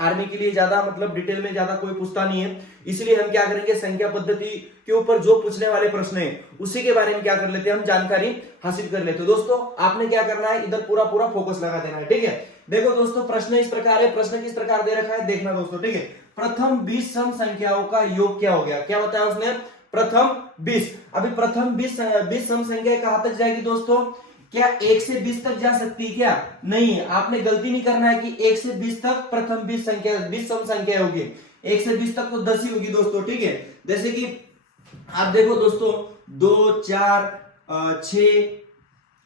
Army के लिए ज्यादा मतलब डिटेल में ज्यादा कोई पूछता नहीं है, इसलिए हम क्या करेंगे संख्या पद्धति के ऊपर जो पूछने वाले प्रश्न है उसी के बारे में क्या कर लेते हैं हम जानकारी हासिल कर लेते हैं। दोस्तों आपने क्या करना है, इधर पूरा पूरा फोकस लगा देना है, ठीक है। देखो दोस्तों प्रश्न इस प्रकार है, प्रश्न किस प्रकार दे रखा है देखना दोस्तों, ठीक है। प्रथम 20 सम संख्याओं का योग क्या हो गया, क्या बताया उसने, प्रथम 20। अभी प्रथम 20 सम संख्या कहां तक जाएगी दोस्तों, क्या 1 से 20 तक जा सकती है क्या, नहीं। आपने गलती नहीं करना है कि 1 से 20 तक प्रथम 20 संख्या 20 सम संख्या होगी, 1 से 20 तक तो 10 ही होगी दोस्तों, ठीक है। जैसे कि आप देखो दोस्तों 2 4 6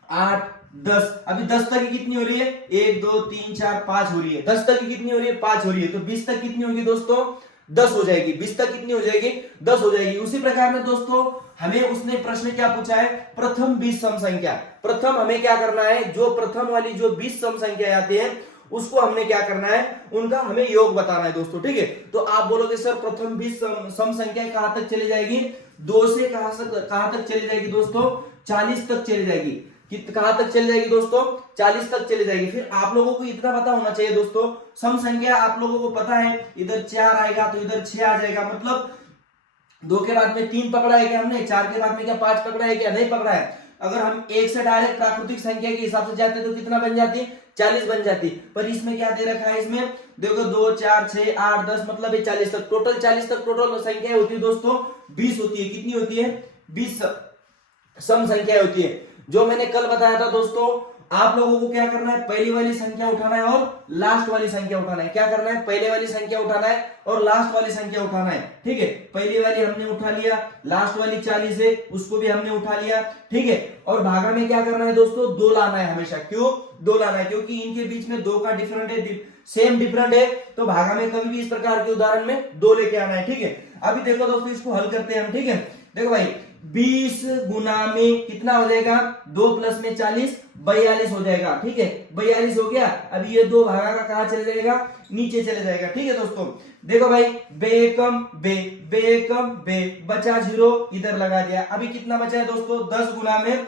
8 10, अभी 10 तक की कितनी हो रही है, 1 2 3 4 5 हो रही है, 10 तक की कितनी हो रही है, 5 हो रही है, तो 20 तक कितनी होगी दोस्तों, 10 हो जाएगी। 20 तक कितनी हो जाएगी, 10 हो जाएगी। उसी प्रकार में दोस्तों हमें उसने प्रश्न क्या पूछा है, प्रथम 20 सम संख्या। प्रथम हमें क्या करना है, जो प्रथम वाली जो 20 सम संख्या आती है उसको हमने क्या करना है, उनका हमें योग बताना है दोस्तों, ठीक है। तो आप बोलोगे सर प्रथम 20 सम संख्या कहां तक चली जाएगी, 2 से कहां तक चली जाएगी दोस्तों, 40 तक चली जाएगी। कहां तक चली जाएगी दोस्तों, 40 तक चली जाएगी। फिर आप लोगों को इतना पता होना चाहिए दोस्तों, सम संख्या आप लोगों को पता है, इधर 4 आएगा तो इधर 6 आ जाएगा, मतलब 2 के बाद में 3 पकड़ा है क्या हमने, 4 के बाद में क्या 5 पकड़ा है क्या, नहीं पकड़ा है। अगर हम 1 से डायरेक्ट प्राकृतिक संख्या के हिसाब से जाते तो कितना बन जाती, 40 बन जाती। पर इसमें क्या दे रखा है, इसमें देखो 2 4 6 8 10 मतलब 40 तक, टोटल 40 तक टोटल संख्या होती है दोस्तों 20 होती है। कितनी होती है, 20 सम संख्या होती है। जो मैंने कल बताया था दोस्तों, आप लोगों को क्या करना है, पहली वाली संख्या उठाना है और लास्ट वाली संख्या उठाना है। क्या करना है, पहले वाली संख्या उठाना है और लास्ट वाली संख्या उठाना है, ठीक है। पहली वाली हमने उठा लिया, लास्ट वाली 40 है उसको भी हमने उठा लिया, ठीक है। और भागा में क्या करना है दोस्तों, 2 लाना है हमेशा। क्यों 2 लाना है, क्योंकि इनके बीच में 2 का डिफरेंट है, सेम डिफरेंट है, तो भागा में कभी भी इस प्रकार के उदाहरण में 2 लेके आना है, ठीक है। अभी देखो दोस्तों इसको हल करते हैं हम, ठीक है। देखो भाई 20 गुना में कितना हो जाएगा, 2 प्लस में 40 42 हो जाएगा, ठीक है। 42 हो गया। अभी ये 2 भागा का कहां चले जाएगा, नीचे चले जाएगा, ठीक है दोस्तों। देखो भाई बेकम बे बचा 0, इधर लगा दिया। अभी कितना बचा है दोस्तों, 10 गुना में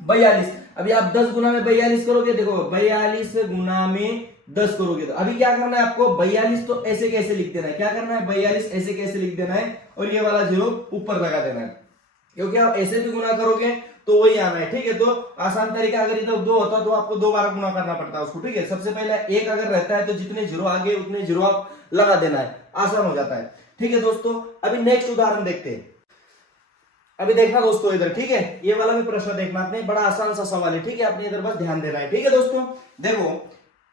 42। अभी आप 10 गुना में 42 करोगे, देखो 42 गुना में 10 करोगे, तो अभी क्या करना है आपको, 42 तो ऐसे कैसे लिख देना है, क्या करना है 42 ऐसे कैसे लिख देना है और ये वाला 0 ऊपर लगा देना है, क्योंकि आप ऐसे भी गुना करोगे तो वही आना है, ठीक है। तो आसान तरीका, अगर इधर 2 होता तो आपको 2 बार गुना करना पड़ता है उसको, ठीक है। सबसे पहले 1 अगर रहता है तो जितने 0 आगे उतने 0 आप लगा देना है, आसान हो जाता है, ठीक है दोस्तों। अभी नेक्स्ट उदाहरण देखते हैं। अभी देखना दोस्तों इधर, ठीक है, ये वाला भी प्रश्न देखना आपने, बड़ा आसान सा सवाल है, ठीक है। आपने इधर बस ध्यान देना है, ठीक है दोस्तों। देखो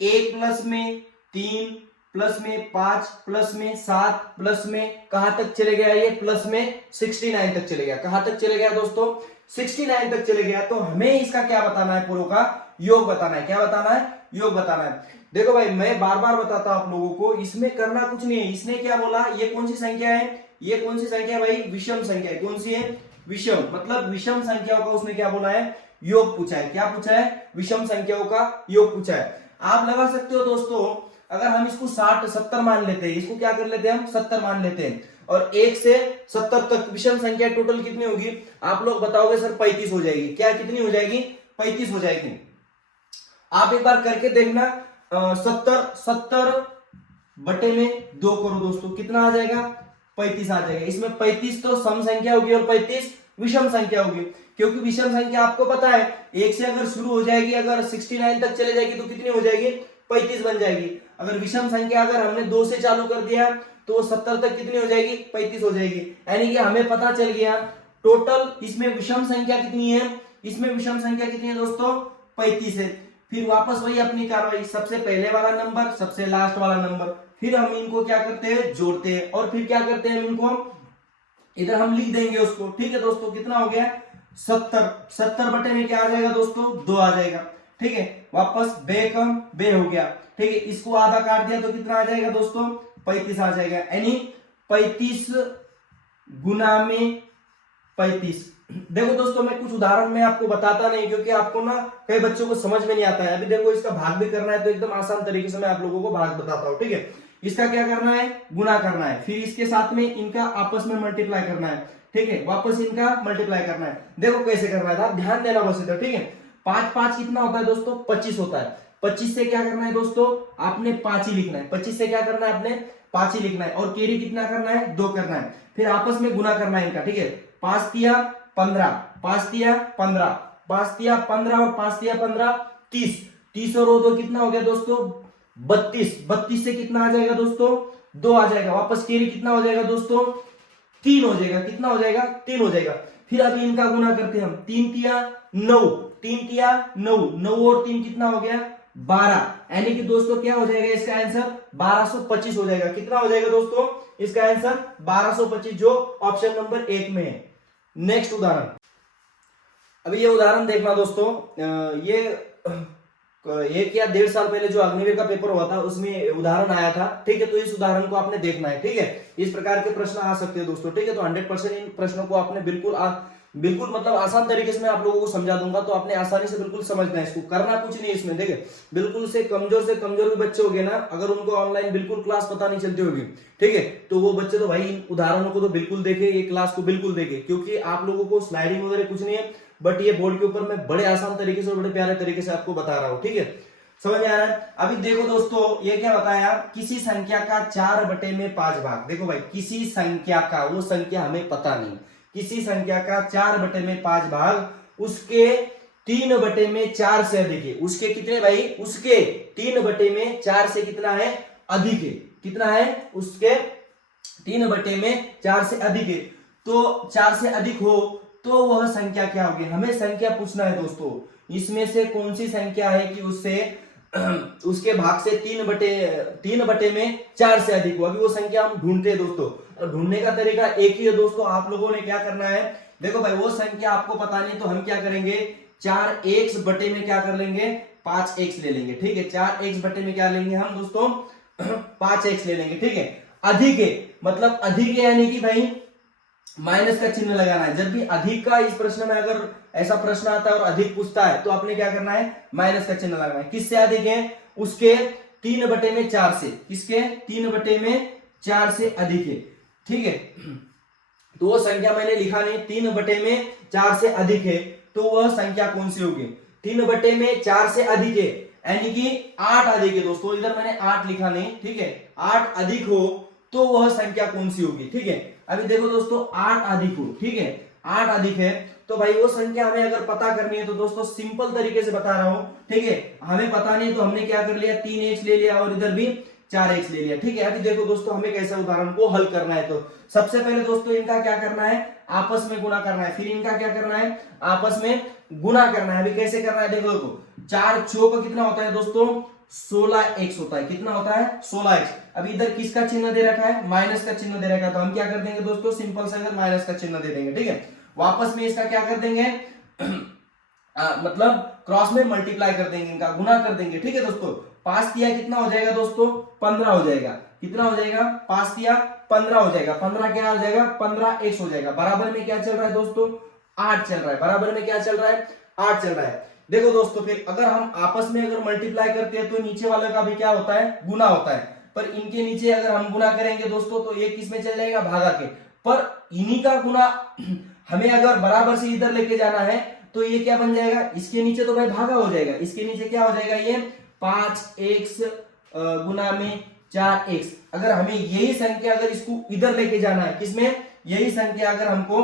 1 प्लस में 3 प्लस में 5 प्लस में 7 प्लस में कहां तक चले गया, ये प्लस में 69 तक चले गया। कहां तक चले गया दोस्तों, 69 तक चले गया। तो हमें इसका क्या बताना है, पूरों का योग बताना है। क्या बताना है, योग बताना है। देखो भाई मैं बार बार बताता हूं आप लोगों को, इसमें करना कुछ नहीं है। इसने क्या बोला, ये कौन सी संख्या है, ये कौन सी संख्या भाई, विषम संख्या है। कौन सी है, विषम, मतलब विषम संख्याओं का उसने क्या बोला है, योग पूछा है। क्या पूछा है, विषम संख्याओं का योग पूछा है। आप लगा सकते हो दोस्तों, अगर हम इसको 60 70 मान लेते हैं, इसको क्या कर लेते हैं हम 70 मान लेते हैं, और 1 से 70 तक विषम संख्या टोटल कितनी होगी, आप लोग बताओगे सर 35 हो जाएगी। क्या कितनी हो जाएगी, 35 हो जाएगी। आप एक बार करके देखना, 70 बटे में 2 करो दोस्तों, कितना आ जाएगा, 35 आ जाएगा। इसमें 35 तो सम संख्या होगी और 35 विषम संख्या होगी, क्योंकि विषम संख्या आपको पता है 1 से अगर शुरू हो जाएगी, अगर 69 तक चले जाएगी तो कितनी हो जाएगी, 35 बन जाएगी। अगर विषम संख्या अगर हमने 2 से चालू कर दिया तो 70 तक कितनी हो जाएगी, 35 हो जाएगी। यानी कि हमें पता चल गया टोटल इसमें विषम संख्या कितनी है, इसमें विषम संख्या कितनी है दोस्तों, 35 है। फिर वापस वही अपनी कार्रवाई, सबसे पहले वाला नंबर सबसे लास्ट वाला नंबर, फिर हम इनको क्या करते हैं, जोड़ते हैं, और फिर क्या करते हैं, इनको इधर हम लिख देंगे उसको, ठीक है दोस्तों। कितना हो गया, 70 बटे में क्या आ जाएगा दोस्तों, 2 आ जाएगा, ठीक है। वापस बेकम बे हो गया, ठीक है। इसको आधा काट दिया तो कितना आ जाएगा दोस्तों, 35 आ जाएगा। यानी 35 गुना में 35। देखो दोस्तों मैं कुछ उदाहरण में आपको बताता नहीं, क्योंकि आपको ना कई बच्चों को समझ में नहीं आता है। अभी देखो इसका भाग भी करना है तो एकदम आसान तरीके से मैं आप लोगों को भाग बताता हूं, ठीक है। इसका क्या करना है, गुना करना है, फिर इसके साथ में इनका आपस में मल्टीप्लाई करना है, ठीक है। वापस इनका मल्टीप्लाई करना है। देखो कैसे करना है, ध्यान देना बस इधर, ठीक है। 5 5 कितना होता है दोस्तों, 25 होता है। 25 से क्या करना है दोस्तों, आपने 5 ही लिखना है। 25 से क्या करना है, आपने 5 ही लिखना है, और कैरी कितना करना है, 2 करना है। फिर आपस में गुना करना है इनका, ठीक है। 5 तिया 15, 5 तिया 15, 5 तिया 15 और 5 तिया 15, 30, 30 और 2 कितना हो गया दोस्तों, 32, 32 से कितना आ जाएगा दोस्तों, 2 आ जाएगा। वापस कैरी कितना हो जाएगा दोस्तों, 3 हो जाएगा। कितना हो जाएगा, 3 हो जाएगा। फिर अभी इनका गुना करते हैं हम, 3 तिया 9, 3 तिया 9, 9 और 3 कितना हो गया, 12, यानी कि दोस्तों क्या हो जाएगा इसका आंसर, 1225 हो जाएगा। कितना हो जाएगा दोस्तों इसका आंसर, 1225, जो ऑप्शन नंबर 1 में है। नेक्स्ट उदाहरण, अभी ये उदाहरण देखना दोस्तों, ये 1 या 1.5 साल पहले जो अग्निवीर का पेपर हुआ था उसमें उदाहरण आया था, ठीक है। तो इस उदाहरण को आपने देखना है, ठीक है। इस प्रकार के प्रश्न आ सकते हैं दोस्तों, ठीक है। तो 100% इन प्रश्नों को आपने बिल्कुल मतलब आसान तरीके से मैं आप लोगों को समझा दूंगा, तो आपने आसानी से बिल्कुल समझना है इसको, करना कुछ नहीं इसमें, देखिए। बिल्कुल से कमजोर भी बच्चे होंगे ना, अगर उनको ऑनलाइन बिल्कुल क्लास पता नहीं चलती होगी, ठीक है, तो वो बच्चे तो भाई इन उदाहरणों को तो बिल्कुल देखे, ये क्लास को बिल्कुल देखे, क्योंकि आप लोगों को स्लाइडिंग वगैरह कुछ नहीं है, बट ये बोर्ड के ऊपर मैं बड़े आसान तरीके से और बड़े प्यारे तरीके से आपको बता रहा हूं, ठीक है। समझ में आ रहा है। अभी देखो दोस्तों, ये क्या बताया, किसी संख्या का 4/5 भाग। देखो भाई, किसी संख्या का, वो संख्या हमें पता नहीं, किसी संख्या का 4/5 भाग उसके 3/4 से अधिक है। उसके कितने भाई, उसके 3/4 से कितना है, अधिक है। कितना है, उसके 3/4 से अधिक है। तो 4 से अधिक हो तो वह संख्या क्या होगी, हमें संख्या पूछना है दोस्तों। इसमें से कौन सी संख्या है कि उससे उसके भाग से 3/4 से अधिक हो, अभी वो संख्या हम ढूंढते हैं दोस्तों। और ढूंढने का तरीका एक ही है दोस्तों, आप लोगों ने क्या करना है, देखो भाई, वो संख्या आपको पता नहीं तो हम क्या करेंगे, 4x बटे में क्या कर लेंगे, 5x ले लेंगे, ठीक है। 4x बटे में क्या लेंगे हम दोस्तों, 5x ले लेंगे, ठीक है। अधिक है मतलब अधिक है, यानी कि भाई माइनस का चिन्ह लगाना है। जब भी अधिक का इस प्रश्न में अगर ऐसा प्रश्न आता है और अधिक पूछता है तो आपने क्या करना है, माइनस का चिन्ह लगाना है। किससे अधिक है, उसके 3/4 से, किसके 3/4 से अधिक है, ठीक है। तो वो संख्या मैंने लिखा नहीं, 3/4 से अधिक है, तो वह संख्या कौन सी होगी, 3/4 से अधिक है, यानी कि 8 अधिक है दोस्तों। इधर मैंने 8 लिखा नहीं, ठीक है। 8 अधिक हो तो वह संख्या कौन सी होगी, ठीक है। अभी देखो दोस्तों, 8 अधिक हो, ठीक है, 8 अधिक है, तो भाई वो संख्या हमें अगर पता करनी है तो दोस्तों सिंपल तरीके से बता रहा हूं, ठीक है। हमें पता नहीं तो हमने क्या कर लिया, 3x ले लिया और इधर भी 4x ले लिया, ठीक है। अभी देखो दोस्तों, हमें कैसे उदाहरण को हल करना है, तो सबसे पहले दोस्तों इनका क्या करना है, आपस में गुना करना है। फिर इनका क्या करना है, आपस में गुना करना है। अभी कैसे करना है, देखो 4 चौक कितना होता है दोस्तों, 16x होता है। कितना होता है, 16x। अभी इधर किसका चिन्ह दे रखा है, माइनस का चिन्ह दे रखा है, तो हम क्या कर देंगे दोस्तों, सिंपल से इधर माइनस का चिन्ह दे देंगे, ठीक है। वापस में इसका क्या कर देंगे मतलब क्रॉस में मल्टीप्लाई कर देंगे, इनका गुना कर देंगे, ठीक है दोस्तों। 5 तिया कितना हो जाएगा दोस्तों, 15 हो जाएगा। कितना हो जाएगा, 5 तिया 15 हो जाएगा। 15 क्या हो जाएगा, 15x हो जाएगा। बराबर में क्या चल रहा है दोस्तों, 8 चल रहा है। बराबर में क्या चल रहा है, 8 चल रहा है। देखो दोस्तों, फिर अगर हम आपस में अगर मल्टीप्लाई करते हैं तो नीचे वाले का भी क्या होता है, गुना होता है। पर इनके नीचे अगर हम गुना करेंगे दोस्तों तो ये किस में चल जाएगा, भागा के। पर इन्हीं का गुना हमें अगर बराबर से इधर लेके जाना है तो ये क्या बन जाएगा, इसके नीचे तो भाई भागा हो जाएगा, इसके नीचे क्या हो जाएगा, ये 5x गुना में 4x। अगर हमें यही संख्या अगर इसको इधर लेके जाना है, किसमें, यही संख्या अगर हमको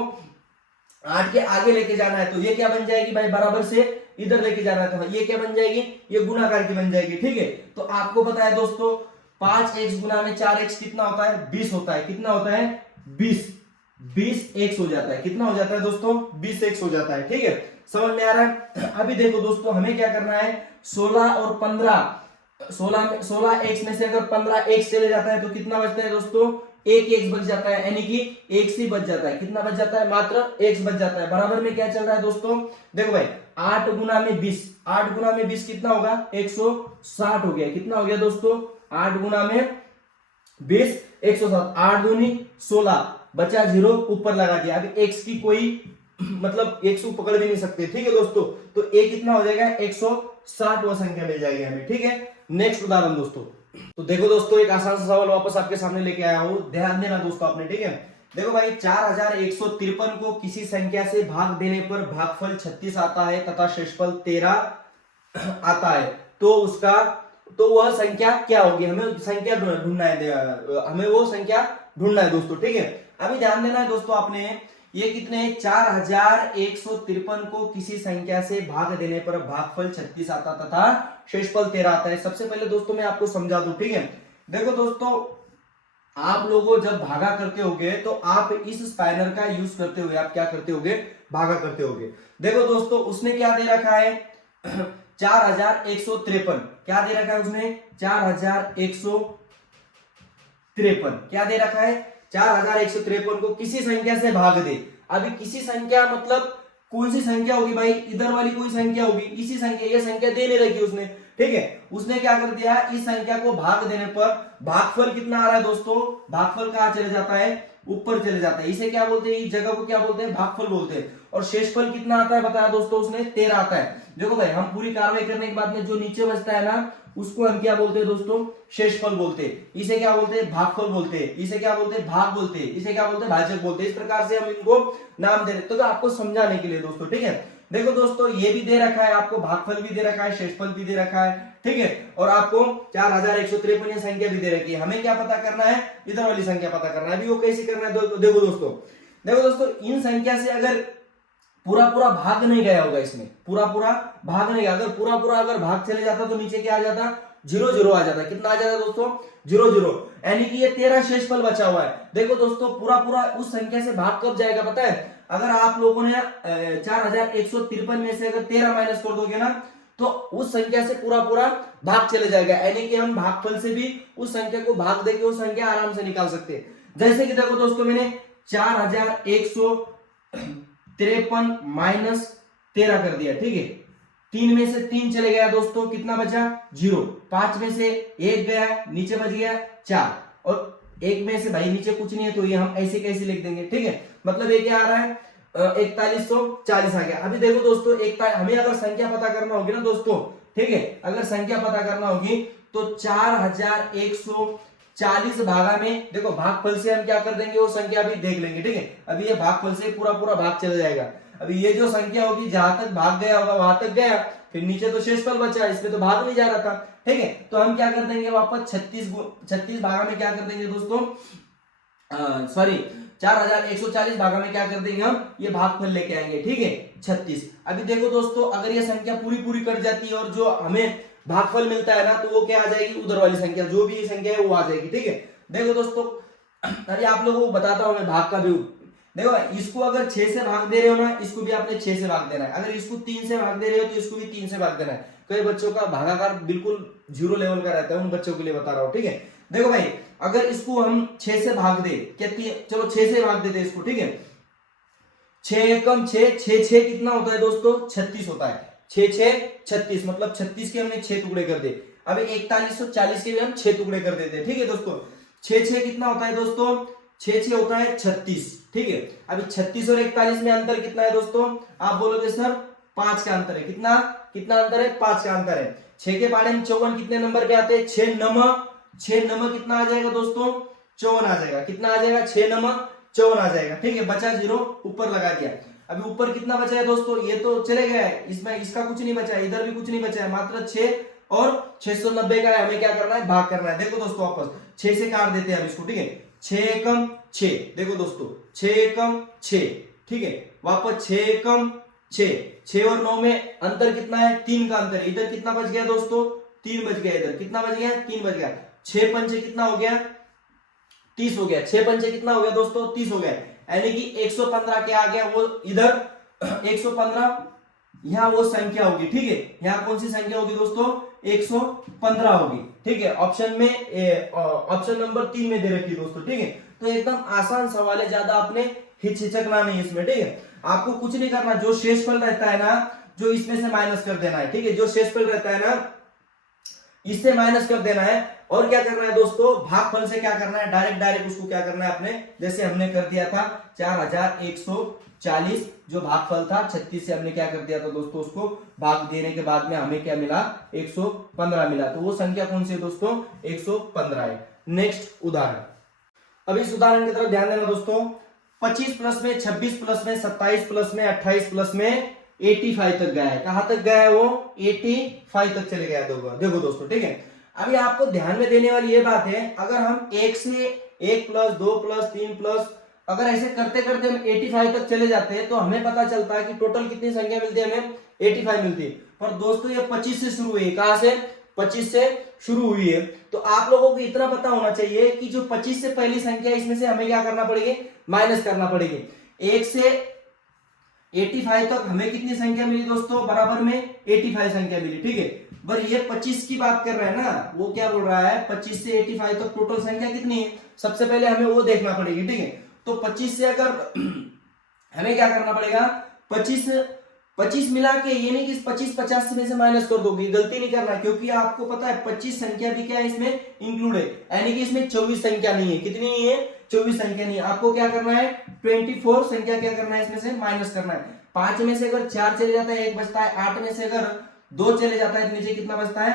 8 के आगे लेके जाना है तो ये क्या बन जाएगी भाई, बराबर से इधर लेके जाना है तो ये क्या बन जाएगी, ये गुणाकार की बन जाएगी, ठीक है। तो आपको पता है दोस्तों 5x गुना में 4x कितना होता है, 20 होता है। कितना होता है, 20x हो जाता है। कितना हो जाता है दोस्तों, 20x हो जाता है, ठीक है। समझ में आ रहा है। अभी देखो दोस्तों, हमें क्या करना है, 16 और 15, 16x में से अगर 15x चले जाता है तो कितना बचता है दोस्तों, एक x बच जाता है, यानी कि x ही बच जाता है। कितना बच जाता है, मात्र x बच जाता है। बराबर में क्या चल रहा है दोस्तों, देखो भाई 8 गुना में 20, 8 गुना में 20 कितना होगा, 160 हो गया। कितना हो गया दोस्तों, 8 गुना में 20 160, 8 दूनी 16, बचा 0, ऊपर लगा दिया। अभी x की कोई मतलब x को पकड़ भी नहीं सकते, ठीक है दोस्तों। तो a कितना हो जाएगा, 160 वह संख्या मिल जाएगी हमें, ठीक है। नेक्स्ट उदाहरण दोस्तों, तो देखो दोस्तों, एक आसान सा सवाल वापस आपके सामने लेके आया हूं, ध्यान देना दोस्तों आपने, ठीक है। देखो भाई 4153 को किसी संख्या से भाग देने पर भागफल 36 आता है तथा शेषफल 13 आता है, तो वह संख्या क्या होगी, हमें संख्या ढूंढना है, हमें वो संख्या ढूंढना है दोस्तों। ठीक है, अभी ध्यान देना है दोस्तों आपने, ये कितने 4153 को किसी संख्या से भाग देने पर भागफल 36 आता तथा शेषफल 13 आता है। सबसे पहले दोस्तों मैं आपको समझा दूं। ठीक है, देखो दोस्तों, आप लोगों जब भागा करते होगे तो आप इस स्पाइनर का यूज करते हुए आप क्या करते होगे, भागा करते होगे। देखो दोस्तों, उसने क्या दे रखा है 4153, क्या दे रखा है उसने 4153, क्या दे रखा है 4153 को किसी संख्या से भाग दे। अभी किसी संख्या मतलब कौन सी संख्या होगी भाई, इधर वाली कोई संख्या होगी, इसी संख्या, ये संख्या दे नहीं रखी उसने। ठीक है, उसने क्या कर दिया, इस संख्या को भाग देने पर भागफल कितना आ रहा है दोस्तों, भागफल कहां चले जाता है, ऊपर चले जाता है। इसे क्या बोलते हैं, इस जगह को क्या बोलते हैं, भागफल बोलते हैं। और शेषफल कितना आता है बताया दोस्तों उसने, 13 आता है। देखो भाई, हम पूरी कार्रवाई करने के बाद में जो नीचे बचता है ना, उसको हम क्या बोलते हैं दोस्तों, शेषफल बोलते हैं। इसे क्या बोलते हैं, भागफल बोलते हैं। इसे क्या बोलते हैं, भाग बोलते हैं। इसे क्या बोलते हैं, भाजक बोलते हैं। इस प्रकार से हम इनको नाम दे रहे, तो आपको समझाने के लिए दोस्तों। ठीक है, देखो दोस्तों, ये भी दे रखा है आपको, भागफल भी दे रखा है, शेषफल भी दे रखा है। ठीक है, और आपको 4153 ये संख्या भी दे रखी है। हमें क्या पता करना है, इधर वाली संख्या पता करना है। अभी वो कैसे करना है, देखो दोस्तों, इन संख्या से अगर पूरा भाग नहीं गया होगा, इसमें पूरा भाग नहीं गया, अगर पूरा अगर भाग चले जाता तो नीचे क्या आ जाता, 0 आ जाता। कितना आ जाता दोस्तों, 0, यानी कि ये 13 शेषफल बचा हुआ है। देखो दोस्तों, पूरा उस संख्या से भाग कब जाएगा पता है, अगर आप लोगों ने 4153 में से अगर 13 माइनस कर दोगे ना, तो उस संख्या से पूरा भाग चले जाएगा। यानी कि हम भागफल से भी उस संख्या को भाग देके वो संख्या आराम से निकाल सकते हैं। जैसे कि देखो दोस्तों, मैंने 4153 माइनस 13 कर दिया। ठीक है, 3 में से 3 चले गया दोस्तों, कितना बचा 0। 5 में से 1 गया, नीचे बच गया 4, और 1 में से भाई नीचे कुछ नहीं है, तो ये हम ऐसे कैसे लिख देंगे। ठीक है, मतलब ये क्या आ रहा है, 4140 आ गया। अभी देखो दोस्तों, हमें अगर संख्या पता करना होगी ना दोस्तों, ठीक है, अगर संख्या पता करना होगी तो 4140 भागा में, देखो भागफल से हम क्या कर देंगे, वो संख्या अभी देख लेंगे। ठीक है, अभी ये भागफल से पूरा भाग चला जाएगा। अभी ये जो संख्या होगी जहां तक भाग गया होगा वहां तक गया, फिर नीचे तो शेषफल बचा, इसमें तो भाग नहीं जा रहा था। ठीक है, तो हम क्या कर देंगे, वापस 36 भागा में क्या कर देंगे दोस्तों, सॉरी 4140 भागा में क्या कर देंगे हम, ये भागफल लेके आएंगे। ठीक है, 36। अभी देखो दोस्तों, अगर ये संख्या पूरी कट जाती है और जो हमें भागफल मिलता है ना, तो वो क्या आ जाएगी, उधर वाली संख्या, जो भी ये संख्या है वो आ जाएगी। ठीक है, देखो दोस्तों, अरे आप लोगों को बताता हूं मैं भाग का भी। देखो, इसको अगर 6 से भाग दे रहे हो ना, इसको भी आपने 6 से भाग देना है। अगर इसको 3 से भाग दे रहे हो तो इसको भी 3 से भाग देना है। कई बच्चों का भागाकार बिल्कुल 0 लेवल का रहता है, उन बच्चों के लिए बता रहा हूं। ठीक है, देखो भाई, अगर इसको हम 6 से भाग दे, चलो 6 से भाग देते इसको। ठीक है, 6 एकम 6, 6 कितना होता है दोस्तों, 36 होता है। 6 36, मतलब 36 के हमने 6 टुकड़े कर दे। अभी 4140 के भी हम 6 टुकड़े कर देते हैं। ठीक है दोस्तों, 6 कितना होता है दोस्तों, 6 होता है 36। ठीक है, अभी 36 और 41 में अंतर कितना है दोस्तों, आप बोलोगे सर 5 का अंतर है। कितना अंतर है, 5 का अंतर है। 6 के पाड़े में 54 कितने नंबर पे आते हैं, 6 नम कितना आ जाएगा दोस्तों, 54 आ जाएगा। कितना आ जाएगा, 6 नम 54 आ जाएगा। ठीक है, बचा 0, ऊपर लगा दिया। अभी ऊपर कितना बचा है दोस्तों, ये तो चले गया है, इसमें इसका कुछ नहीं बचा है, इधर भी कुछ नहीं बचा है, मात्र 6 और 690 का है। हमें क्या करना है, भाग करना है। देखो दोस्तों, वापस 6 से काट देते हैं अब इसको। ठीक है, 6 एकम 6, देखो दोस्तों 6 एकम 6। ठीक है, वापस 6 एकम 6, 6 और 9 में अंतर कितना है, 3 का अंतर है। इधर कितना बच गया दोस्तों, 3 बच गया। इधर कितना बच गया, 3 बच गया। 6 पंचे कितना हो गया, 30 हो गया। 6 पंचे कितना हो गया दोस्तों, 30 हो गया। यानी कि 115 क्या आ गया, वो इधर 115, यहां वो संख्या होगी। ठीक है, यहां कौन सी संख्या होगी दोस्तों, 115 होगी। ठीक है, ऑप्शन नंबर 3 में दे रखी है दोस्तों। ठीक है, तो एकदम आसान सवाल है, ज्यादा आपने हिचकिचाना नहीं इसमें। ठीक है, आपको कुछ नहीं करना, जो शेषफल रहता है ना, जो इसमें से माइनस कर देना है। ठीक है, जो शेषफल रहता है ना, इससे माइनस कर देना है। और क्या करना है दोस्तों, भागफल से क्या करना है, डायरेक्ट उसको क्या करना है अपने, जैसे हमने कर दिया था 4140, जो भागफल था 36 से हमने क्या कर दिया था दोस्तों, उसको भाग देने के बाद में हमें क्या मिला, 115 मिला। तो वो संख्या कौन सी है दोस्तों, 115 है। नेक्स्ट उदाहरण, अब इस उदाहरण की तरफ ध्यान देना दोस्तों। 25 प्लस में, 26 प्लस में, 27 प्लस में, 28 प्लस में 85 तक गया है। कहां तक गया है वो? 85 तक चले गया। देखो दोस्तों, ठीक है। अभी आपको ध्यान में देने वाली ये बात है, अगर हम 1 से 1 प्लस 2 प्लस 3 प्लस अगर ऐसे करते करते हम 85 तक चले जाते हैं तो हमें पता चलता है कि टोटल कितनी संख्या मिलती है? हमें 85 मिलती है। पर दोस्तों ये 25 से शुरू हुई है। कहां से? 25 से शुरू हुई है। तो आप लोगों को इतना पता होना चाहिए कि जो 25 से पहली संख्या है, इसमें से हमें क्या करना पड़ेगी? माइनस करना पड़ेगी। 1 से 85 तक हमें कितनी संख्या मिली दोस्तों? बराबर में 85 संख्या मिली, ठीक है। पर ये 25 की बात कर रहा है ना, वो क्या बोल रहा है? 25 से 85 तक टोटल संख्या कितनी है, सबसे पहले हमें वो देखना पड़ेगी, ठीक है। तो 25 से अगर हमें क्या करना पड़ेगा? 25 मिला के, ये नहीं कि 25 50 में से माइनस कर दोगे, गलती नहीं करना, क्योंकि आपको पता है 25 संख्या भी क्या है इसमें इंक्लूड है, यानी कि इसमें 24 संख्या नहीं है। कितनी नहीं है? 24 संख्या नहीं है। आपको क्या करना है? 24 संख्या क्या करना है? इसमें से माइनस करना है। 5 में से अगर 4 चले जाता है 1 बचता है, 8 में से अगर 2 चले जाता है तो नीचे कितना बचता है?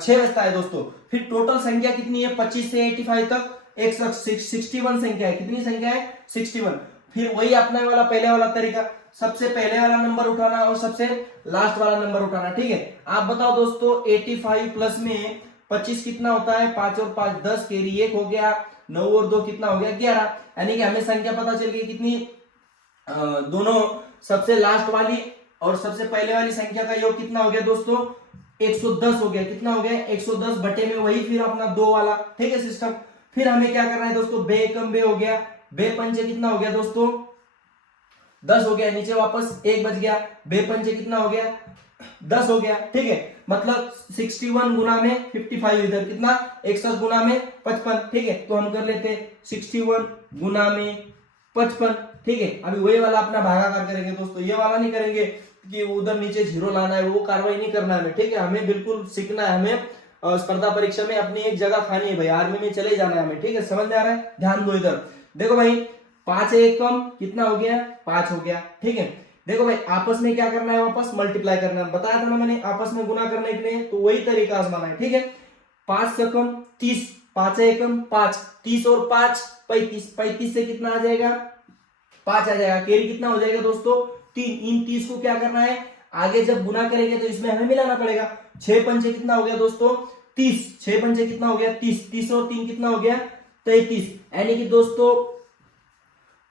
6 बचता है दोस्तों। फिर टोटल संख्या कितनी है? 25 से 85 तक 61 संख्या है। कितनी संख्या है? 61। फिर वही अपना वाला पहले वाला तरीका, सबसे पहले वाला नंबर उठाना और सबसे लास्ट वाला नंबर उठाना, ठीक है। आप बताओ दोस्तों, 85 प्लस में 25 कितना होता है? 5 और 5 10, कैरी 1 हो गया, 9 और 2 कितना हो गया? 11। यानी कि हमें संख्या पता चल गई कितनी, दोनों सबसे लास्ट वाली और सबसे पहले वाली संख्या का योग कितना हो गया दोस्तों? 110 हो गया। कितना हो गया? 110 बटे में वही फिर अपना 2 वाला, ठीक है सिस्टम। फिर हमें क्या करना है दोस्तों? बे कम बे हो गया, बे पंचे कितना हो गया दोस्तों? 10 हो गया। नीचे वापस 1 बच गया, बे पंचे कितना हो गया? 10 हो गया, ठीक है। मतलब 61 गुना में 55, इधर कितना? 61 गुना में 55, ठीक है। तो हम कर लेते हैं 61 गुना में 55, ठीक है। अभी वही वाला अपना भागाकार करेंगे दोस्तों, ये वाला नहीं करेंगे कि उधर नीचे जीरो लाना है, वो कार्रवाई नहीं करना है हमें, ठीक है। हमें बिल्कुल सीखना है, हमें स्पर्धा परीक्षा में अपनी एक जगह खानी है भाई, आर्मी में चले जाना है हमें, ठीक है। समझ में आ रहा है? ध्यान दो इधर। देखो भाई, 5 1 कम कितना हो गया? 5 हो गया, ठीक है। देखो भाई, आपस में क्या करना है? वापस मल्टीप्लाई करना है। बताया था ना मैंने, आपस में गुना करने के लिए, तो वही तरीका आजमाना है, ठीक है। 5 से कम 30, 5 से कम 5, 30 और 5 35, 35 से कितना आ जाएगा? 5 आ जाएगा। कैरी कितना हो जाएगा दोस्तों? 3। इन 30 को क्या करना है? आगे जब गुना करेंगे तो इसमें हमें मिलाना पड़ेगा। 6 पंचे कितना हो गया दोस्तों? 30। 6 पंचे कितना हो गया? 30। 30 और 3 कितना हो गया? 33। यानी कि दोस्तों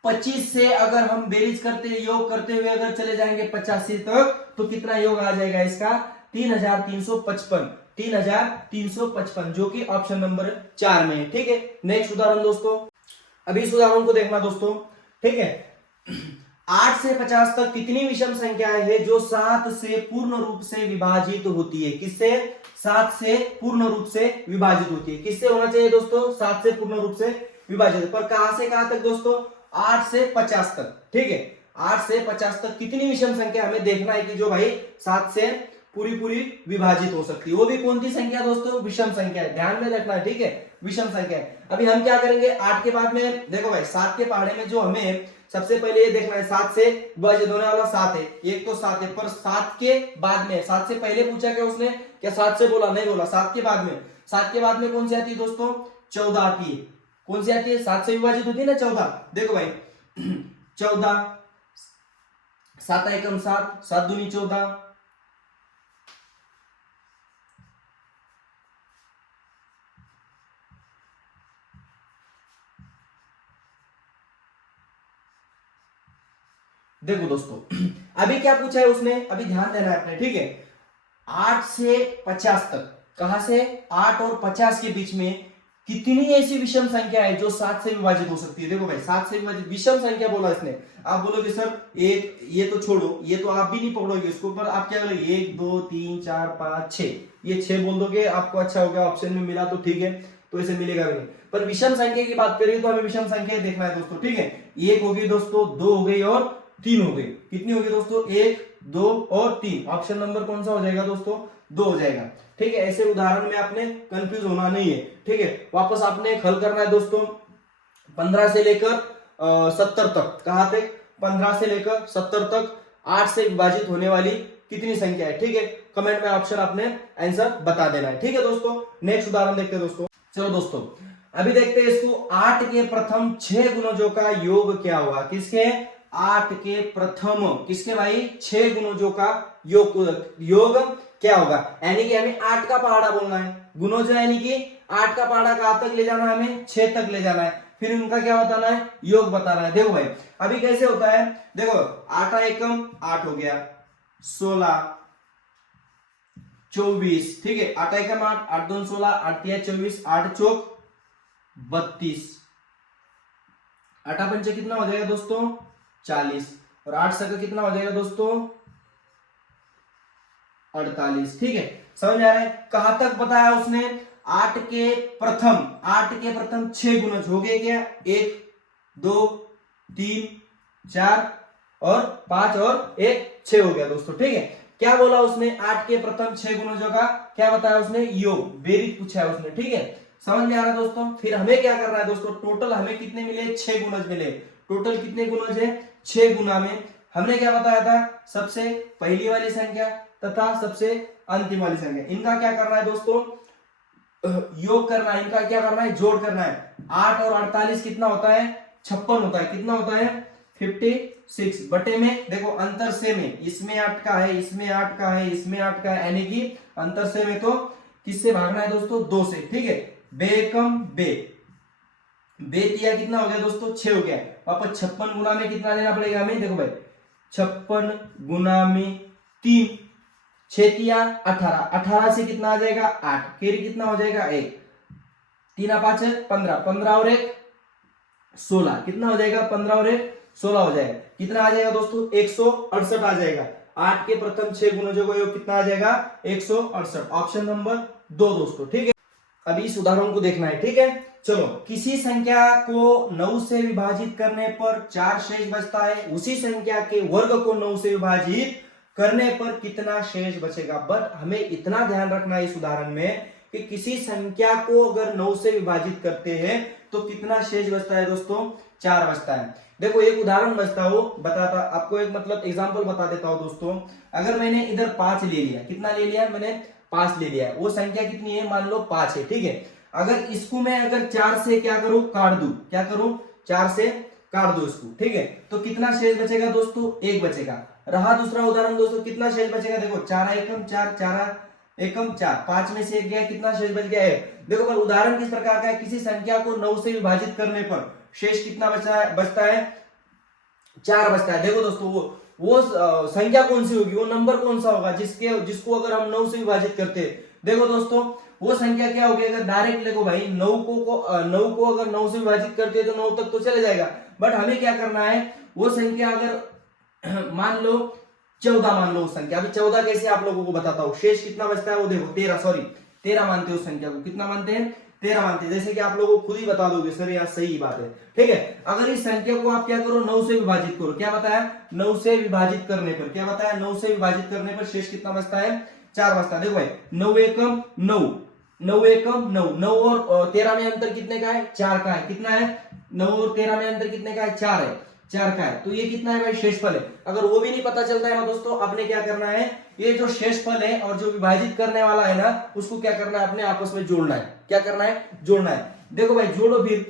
25 से अगर हम बेरीज करते योग करते हुए अगर चले जाएंगे 85 तक, तो कितना योग आ जाएगा इसका? 3355। 3355, जो कि ऑप्शन नंबर 4 में है, ठीक है। नेक्स्ट उदाहरण दोस्तों, अभी इस उदाहरण को देखना दोस्तों, ठीक है। 8 से 50 तक कितनी विषम संख्याएं है जो 7 से पूर्ण रूप से विभाजित होती है? किससे? 7 से पूर्ण रूप से विभाजित होती है। किससे होना चाहिए दोस्तों? 7 से पूर्ण रूप से विभाजित। पर कहां से कहां तक दोस्तों? 8 से 50 तक, ठीक है। 8 से 50 तक कितनी विषम संख्या हमें देखना है कि जो भाई 7 से पूरी विभाजित हो सकती है। वो भी कौन सी संख्या दोस्तों? विषम संख्या है, ध्यान में रखना है, ठीक है। विषम संख्या है। अभी हम क्या करेंगे? 8 के बाद में देखो भाई, 7 के पहाड़े में जो हमें सबसे पहले ये देखना है, 7 से विभाजित होने वाला 7 है, एक तो 7 है। पर 7 के बाद में, 7 से पहले पूछा क्या उसने? क्या 7 से बोला? नहीं बोला। 7 के बाद में, 7 के बाद में कौन सी आती है दोस्तों? 14 आती है। कौन सी आती है? 7 से विभाजित होती है ना 14। देखो भाई 14, 7 एकम 7, 7 दूनी 14, देखो दोस्तों अभी क्या पूछा है उसने, अभी ध्यान देना है अपने, ठीक है। 8 से 50 तक, कहां से? 8 और 50 के बीच में कितनी ऐसी विषम संख्या है जो 7 से विभाजित हो सकती है? देखो भाई, 7 से विभाजित विषम संख्या बोला इसने। आप बोलोगे सर एक, ये तो छोड़ो, ये तो आप भी नहीं पकड़ोगे इसको, पर आप क्या बोलोगे? 1 2 3 4 5 6, ये 6 बोल दोगे, आपको अच्छा हो गया, ऑप्शन में मिला तो ठीक है, तो इसे मिलेगा भी नहीं। पर विषम संख्या की बात करें तो हमें विषम संख्या देखना है दोस्तों, ठीक है। 1 हो गई दोस्तों, 2 हो गई और 3 हो गई। कितनी हो गई दोस्तों? 1 2 और 3। ऑप्शन नंबर कौन सा हो जाएगा दोस्तों? 2 हो जाएगा, ठीक है। ऐसे उदाहरण में आपने कंफ्यूज होना नहीं है, ठीक है। वापस आपने हल करना है दोस्तों 15 से लेकर 70 तक। कहां तक? 15 से लेकर 70 तक 8 से विभाजित होने वाली कितनी संख्या है, ठीक है। कमेंट में ऑप्शन आपने आंसर बता देना है, ठीक है दोस्तों। नेक्स्ट उदाहरण देखते हैं दोस्तों। चलो दोस्तों, अभी देखते हैं इसको। 8 के प्रथम 6 गुणजों का योग क्या हुआ? किसके 8 के प्रथम किसके भाई 6 गुणजों का योग क्या होगा, यानी कि हमें 8 का पहाड़ा बोलना है, गुणज यानी कि 8 का पहाड़ा कहां तक ले जाना है, हमें 6 तक ले जाना है, फिर उनका क्या बताना है, योग बताना है। देखो भाई अभी कैसे होता है, देखो 8 एकम 8 हो गया, 16 24, ठीक है, 8 एकम 8, 8 2 16, 8 3 24, 8 चौक 32, 8 पंच कितना हो जाएगा दोस्तों 40, और 8 सक कितना हो जाएगा दोस्तों 48, ठीक है, समझ में आ रहा है। कहां तक बताया उसने, 8 के प्रथम 6 गुणज हो गए क्या, 1 2 3 4 और 5 और 1 6 हो गया दोस्तों, ठीक है। क्या बोला उसने, 8 के प्रथम 6 गुणजों का क्या बताया उसने, योग बेरीज पूछा है उसने, ठीक है, समझ में आ रहा है दोस्तों। फिर हमें क्या करना है दोस्तों, टोटल हमें कितने मिले, 6 गुणज मिले, टोटल कितने गुणज है 6 गुना में हमने क्या बताया था, सबसे पहली वाली संख्या तथा सबसे अंतिम वाली संख्या, इनका क्या करना है दोस्तों, योग करना है, इनका क्या करना है, जोड़ करना है। 8 और 48 कितना होता है, 56 होता है, कितना होता है 56 बटे में, देखो अंतर से में, इसमें 8 का है, इसमें 8 का है, इसमें 8 का है, यानी कि अंतर से में तो किससे भागना है दोस्तों, 2 से, ठीक है, बेकम बेतिया कितना हो गया दोस्तों 6 हो गया, वापस 56 गुना में कितना लेना पड़ेगा हमें, देखो भाई 56 गुना में 3, 6 18, 18 से कितना आ जाएगा 8, कैरी कितना हो जाएगा 1, 3 5 15, 15 और 1 16, कितना हो जाएगा 15 और 1 16 हो जाएगा, कितना आ जाएगा दोस्तों 168 आ जाएगा। 8 के प्रथम 6 गुणजों का योग कितना आ जाएगा 168, ऑप्शन नंबर 2 दोस्तों, ठीक है। अभी इस उदाहरण को देखना है, ठीक है। चलो, किसी संख्या को 9 से विभाजित करने पर 4 शेष बचता है, उसी संख्या के वर्ग को 9 से विभाजित करने पर कितना शेष बचेगा। बट हमें इतना ध्यान रखना है इस उदाहरण में कि किसी संख्या को अगर 9 से विभाजित करते हैं तो कितना शेष बचता है दोस्तों, 4 बचता है। देखो एक उदाहरण बताता आपको, एक मतलब एग्जांपल बता देता हूं दोस्तों। अगर मैंने इधर 5 ले लिया, कितना ले लिया मैंने 5 ले लिया, वो संख्या कितनी है, मान लो 5 है, ठीक है। अगर इसको मैं अगर 4 से क्या करूं, काट दूं, क्या करूं 4 से काट दो इसको, ठीक है, तो कितना शेष बचेगा दोस्तों, 1 बचेगा। रहा दूसरा उदाहरण दोस्तों, कितना शेष बचेगा, देखो 4 एकम 4, 4 एकम 4, 5 में से 1 गया, कितना शेष बच गया 1। देखो पर उदाहरण किस प्रकार का है, किसी संख्या को 9 से विभाजित करने पर शेष कितना बचता है 4 बचता है। देखो दोस्तों वो संख्या कौन सी होगी, वो नंबर कौन सा होगा जिसको अगर हम 9 से विभाजित करते हैं। देखो दोस्तों वो संख्या क्या होगी, अगर डायरेक्ट देखो भाई 9 को अगर 9 से विभाजित करते हैं तो 9 तक तो चले जाएगा, बट हमें क्या करना है, वो संख्या अगर मान लो 14 मान लो उस संख्या, अभी 14 कैसे आप लोगों को बताता हूं, शेष कितना बचता है वो देखो 13 मानते हैं उस संख्या को, कितना मानते हैं 13 मानते हैं, जैसे कि आप लोगों को खुद ही बता दोगे सर यार सही बात है, ठीक है। अगर इस संख्या को आप क्या करो 9 से विभाजित करो, क्या बताया 9 से विभाजित करने पर, क्या बताया 9 से विभाजित करने पर शेष कितना बचता है 4 बचता है। देखो भाई 9 एकम 9, 9 एकम 9, 9 और 13 में अंतर कितने का है 4 का है, कितना है 9 और 13 में अंतर कितने का है 4 है, 4 का है, तो ये कितना है भाई शेषफल है। अगर वो भी नहीं पता चलता है ना दोस्तों, आपने क्या करना है, ये जो शेषफल है और जो विभाजित करने वाला है ना उसको क्या करना है, अपने आपस में जोड़ना है, क्या करना है जोड़ना है। देखो भाई जोड़ो फिर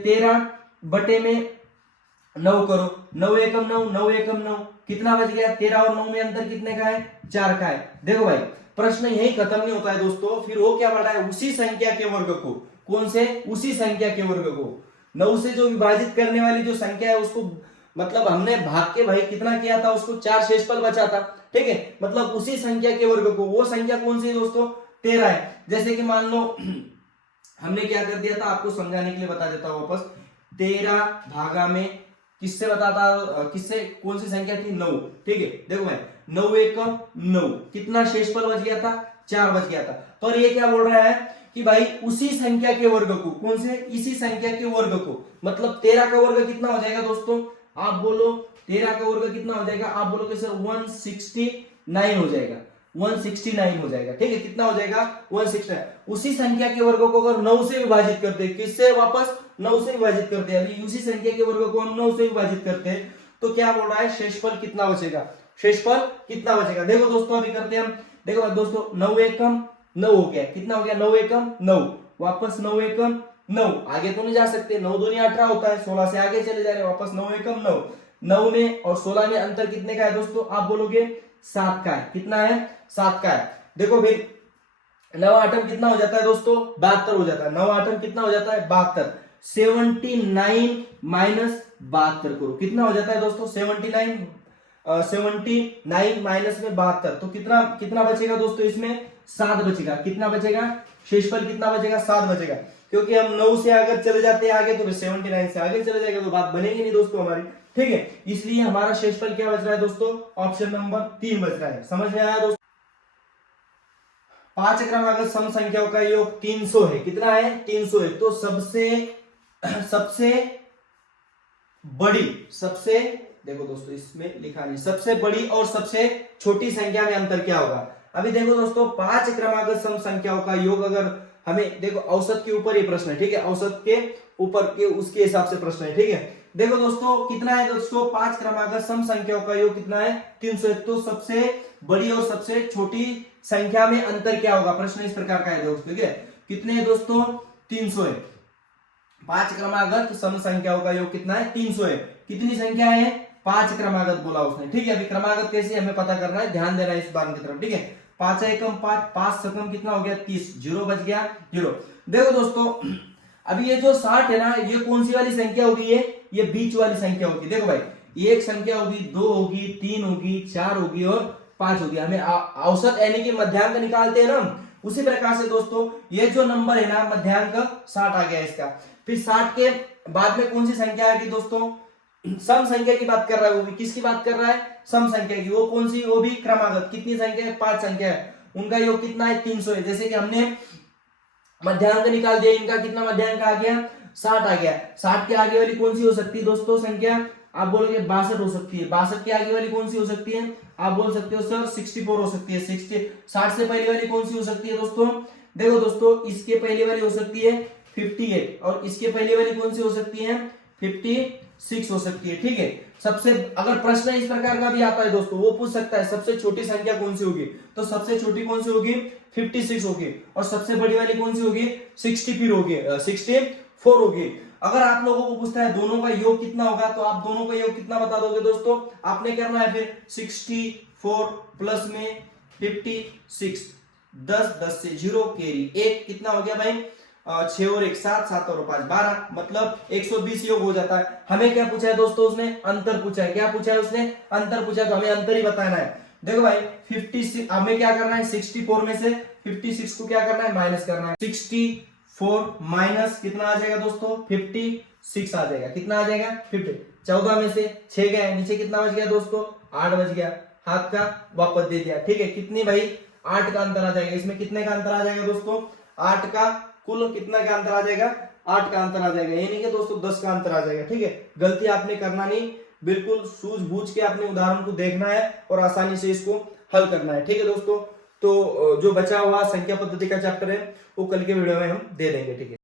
13 बटे में 9 करो, 9 एकम 9, 9 एकम 9, कितना बच गया 13 और 9 में अंतर कितने का है 4 का है। देखो भाई प्रश्न यही खत्म नहीं होता है दोस्तों, फिर वो क्या बढ़ा है उसी संख्या के वर्ग को, कौन से उसी संख्या के वर्ग को 9 से जो विभाजित करने वाली जो संख्या है उसको मतलब हमने भाग के भाई कितना किया था, उसको 4 शेषफल बचा था, ठीक है, मतलब उसी संख्या के वर्ग को, वो संख्या कौन सी है दोस्तों 13 है। जैसे कि मान लो हमने क्या कर दिया था, आपको समझाने के लिए बता देता हूं वापस, 13 भागा में किससे बताता, किससे कौन सी संख्या थी 9, ठीक है। देखो भाई 9 एकम 9, कितना शेषफल बच गया था 4 बच गया था, पर ये क्या बोल रहा है कि भाई उसी संख्या के वर्ग को, कौन से इसी संख्या के वर्ग को, मतलब 13 का वर्ग कितना हो जाएगा दोस्तों, आप बोलो 13 का वर्ग कितना हो जाएगा, आप बोलो कि सर 169 हो जाएगा, 169 हो जाएगा, ठीक है, कितना हो जाएगा 169। उसी संख्या के वर्ग को अगर 9 से विभाजित करते हैं, किससे वापस 9 से विभाजित करते हैं, अभी उसी संख्या के वर्ग को हम 9 से विभाजित करते हैं तो क्या बोल रहा है शेषफल कितना बचेगा, शेषफल कितना बचेगा। देखो दोस्तों अभी करते हैं हम, देखो दोस्तों 9 एकम 9 हो गया, कितना हो गया 9 एकम 9, वापस 9 एकम 9, आगे तो नहीं जा सकते, 9 दूनी 18 होता है, 16 से आगे चले जा रहे हैं, वापस 9 एकम 9, 9 में और 16 में अंतर कितने का है दोस्तों? आप बोलोगे 7 का है। कितना है? 7 का है। देखो फिर 9 आठम कितना हो जाता है दोस्तों? 72 हो जाता है। 9 आठम कितना हो जाता है? 72। 79 माइनस 72 करो, कितना हो जाता है दोस्तों? 79 माइनस में 72, तो कितना कितना बचेगा दोस्तों? इसमें 7 बचेगा। कितना बचेगा? शेषफल कितना बचेगा? 7 बचेगा। क्योंकि हम 9 से अगर चले जाते हैं आगे तो फिर 79 से आगे चले जाएगा, तो बात बनेगी नहीं दोस्तों हमारी। ठीक है, इसलिए हमारा शेषफल क्या बच रहा है दोस्तों? ऑप्शन नंबर 3 बच रहा है। समझ में आया दोस्तों? 5 क्रमागत सम संख्याओं का योग 300 है। कितना है? 300 है। तो सबसे देखो दोस्तों, इसमें लिखा नहीं, सबसे बड़ी और सबसे छोटी संख्या में अंतर क्या होगा? अभी देखो दोस्तों, 5 क्रमागत सम संख्याओं का योग, अगर हमें देखो औसत के ऊपर ये प्रश्न है। ठीक है, औसत के ऊपर के उसके हिसाब से प्रश्न है। ठीक है, देखो दोस्तों कितना है दोस्तों? 5 क्रमागत सम संख्याओं का योग कितना है? 300 है। तो सबसे बड़ी और सबसे छोटी संख्या में अंतर क्या होगा? प्रश्न इस प्रकार का है दोस्तों। ठीक है, कितने है दोस्तों? 300 है। 5 क्रमागत सम संख्याओं का योग कितना है? 300 है। कितनी संख्या है? 5 क्रमागत बोला उसने। ठीक है, अभी क्रमागत कैसे हमें पता करना है, ध्यान देना है इस बात की तरफ। ठीक है, 5 एकम 5, 5 सकम कितना हो गया? 30, 0 बच गया 0। देखो दोस्तों, अभी ये जो 60 है ना, ये कौन सी वाली संख्या होगी? ये बीच वाली संख्या होगी। देखो भाई, एक संख्या होगी, 2 होगी, 3 होगी, 4 होगी और 5 होगी। हमें औसत यानी कि मध्यांक निकालते हैं ना, उसी प्रकार से दोस्तों ये जो नंबर है ना, मध्यांक 60 आ गया इसका। फिर 60 के बाद में कौन सी संख्या आएगी दोस्तों? सम संख्या की बात कर रहा है वो भी। किसकी बात कर रहा है? सम संख्या की। वो कौन सी? वो भी क्रमागत। कितनी संख्या है? 5 संख्या है। उनका योग कितना है? 300 है। जैसे कि हमने मध्यांक निकाल दिया, इनका कितना मध्यांक आ गया? 60 आ गया। 60 के आगे वाली कौन सी हो सकती है दोस्तों संख्या? आप बोलोगे 62 हो सकती है। 62 के आगे वाली कौन सी हो सकती है? आप बोल सकते हो सर 64 हो सकती है। 60 से पहले वाली कौन सी हो सकती है दोस्तों? देखो दोस्तों, इसके पहले वाली हो सकती है 58 और इसके पहले वाली कौन सी हो सकती है? 56 हो सकती है। ठीक है, सबसे अगर प्रश्न इस प्रकार का भी आता है दोस्तों, वो पूछ सकता है सबसे छोटी संख्या कौन सी होगी, तो सबसे छोटी कौन सी होगी? 56 होगी। और सबसे बड़ी वाली कौन सी होगी? 64 होगी। अगर आप लोगों को पूछता है दोनों का योग कितना होगा, तो आप दोनों का योग कितना बता दोगे दोस्तों? आपने करना है फिर 64 प्लस में 56, 10 से 0 कैरी 1, कितना हो गया भाई? 6 और 1 7, 7 और 5 12, मतलब 120 योग हो जाता है। हमें क्या पूछा है दोस्तों? उसने अंतर पूछा है। क्या पूछा है उसने? अंतर पूछा है, तो हमें अंतर ही बताना है। देखो भाई 56, हमें क्या करना है? 64 में से 56 को क्या करना है? माइनस करना है। 64 माइनस कितना आ जाएगा दोस्तों? 56 आ जाएगा। कितना आ जाएगा? 50। 14 में से 6 गए, नीचे कितना बच गया दोस्तों? 8 बच गया। हाथ का वापस दे दिया। ठीक है, कितनी भाई? 8 का अंतर आ जाएगा। इसमें कितने का अंतर आ जाएगा दोस्तों? 8 का कुल कितना का अंतर आ जाएगा? 8 का अंतर आ जाएगा। ये नहीं कि दोस्तों 10 का अंतर आ जाएगा। ठीक है, गलती आपने करना नहीं, बिल्कुल सूझबूझ के अपने उदाहरण को देखना है और आसानी से इसको हल करना है। ठीक है दोस्तों, तो जो बचा हुआ संख्या पद्धति का चैप्टर है वो कल के वीडियो में हम दे देंगे। ठीक है।